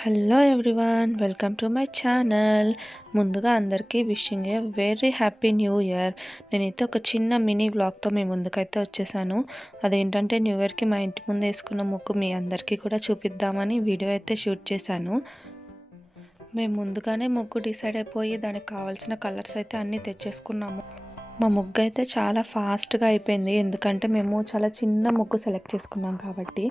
Hello everyone, welcome to my channel. ముందుగా అందరికీ wishing a very happy new year. నేనైతే ఒక చిన్న మినీ వ్లాగ్తో మీ ముందుకైతే వచ్చేసాను. అదేంటంటే న్యూ ఇయర్కి మా ఇంటి ముందు వేసుకున్న ముగ్గు మీ అందరికీ కూడా చూపిద్దామని వీడియో అయితే షూట్ చేశాను. మేము ముందుగానే ముగ్గు డిసైడ్ అయిపోయి దానికి కావాల్సిన కలర్స్ అయితే అన్నీ తెచ్చేసుకున్నాము. మా ముగ్గు అయితే చాలా ఫాస్ట్గా అయిపోయింది, ఎందుకంటే మేము చాలా చిన్న ముగ్గు సెలెక్ట్ చేసుకున్నాం కాబట్టి.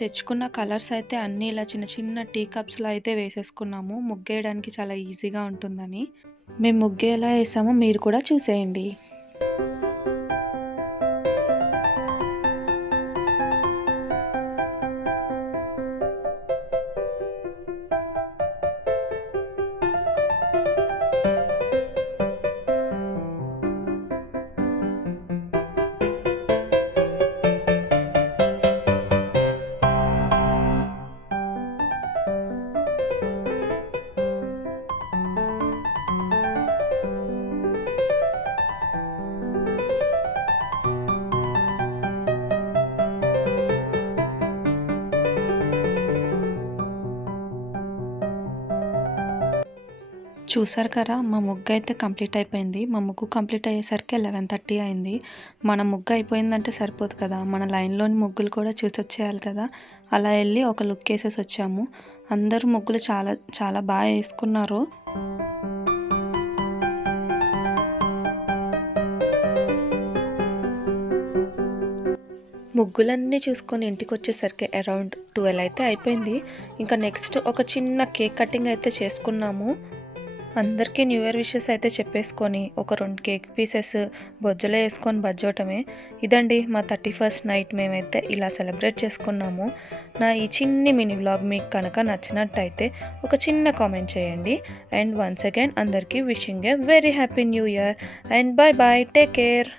తెచ్చుకున్న కలర్స్ అయితే అన్నీ ఇలా చిన్న చిన్న టీ కప్స్లో అయితే వేసేసుకున్నాము, ముగ్గేయడానికి చాలా ఈజీగా ఉంటుందని. మేము ముగ్గు ఎలా వేసామో మీరు కూడా చూసేయండి. చూసారు కదా, మా ముగ్గు అయితే కంప్లీట్ అయిపోయింది. మా ముగ్గు కంప్లీట్ అయ్యేసరికి 11:30 అయింది. మన ముగ్గు అయిపోయిందంటే సరిపోదు కదా, మన లైన్లోని ముగ్గులు కూడా చూసి వచ్చేయాలి కదా. అలా వెళ్ళి ఒక లుక్ వేసేసి వచ్చాము. అందరూ ముగ్గులు చాలా చాలా బాగా వేసుకున్నారు. ముగ్గులన్నీ చూసుకొని ఇంటికి వచ్చేసరికి అరౌండ్ 12 అయితే అయిపోయింది. ఇంకా నెక్స్ట్ ఒక చిన్న కేక్ కటింగ్ అయితే చేసుకున్నాము. అందరికీ న్యూ ఇయర్ విషెస్ అయితే చెప్పేసుకొని ఒక 2 కేక్ పీసెస్ బొజ్జలో వేసుకొని బజ్జోటమే. ఇదండి మా 31st నైట్ మేమైతే ఇలా సెలబ్రేట్ చేసుకున్నాము. నా ఈ చిన్ని మినీ వ్లాగ్ మీకు కనుక నచ్చినట్టయితే ఒక చిన్న కామెంట్ చేయండి. అండ్ వన్స్ అగైన్ అందరికీ wishing a very happy new year and bye bye, take care.